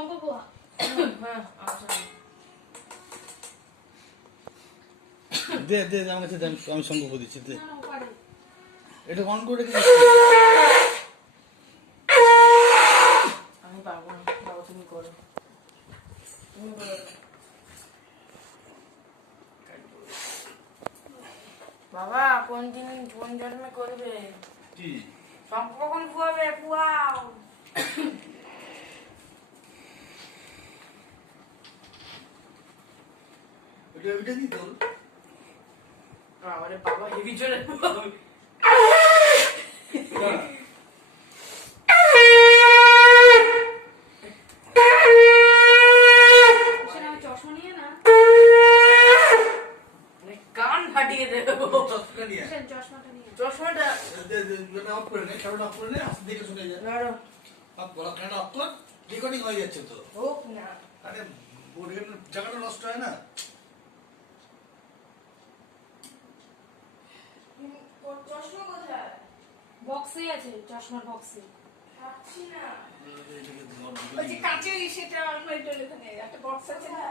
শঙ্খ পোয়া। হ্যাঁ আচ্ছা দে দে আমার কাছে দে, আমি শঙ্খ দিচ্ছি দে। না না পারে। এটা অন করে রেখে আমি পারবো না বাবা তুমি করো তুমি করো বাবা কোন জন্মে করবে কি শঙ্খ কখন ফুয়াবে ফুয়াও ওইটা কি তোর? আরে বাবা হেভি জোরে ফুয়াবে সেটা আমি চশমা নিয়ে না। কান ফাটিয়ে দেবো চশমা নিয়ে আয়। সেটা চশমাটা নিয়ে। চশমাটা দে দে ওটা অফ করে নে, ক্যামেরা অফ করে নে, আস্তে দেখে শুনে যা। ধরো অফ কর, ক্যামেরা অফ কর, রেকর্ডিং হয়ে যাচ্ছে তো। হোক না আরে বোর্ডের জায়গাটা নষ্ট হয় না। চশমা কোথায় বক্সে আছে, চশমার বক্সে। পাচ্ছি না এটাকে ধর, ওই যে কাচের সেটা আলমারিটার ওখানে একটা বক্স আছে না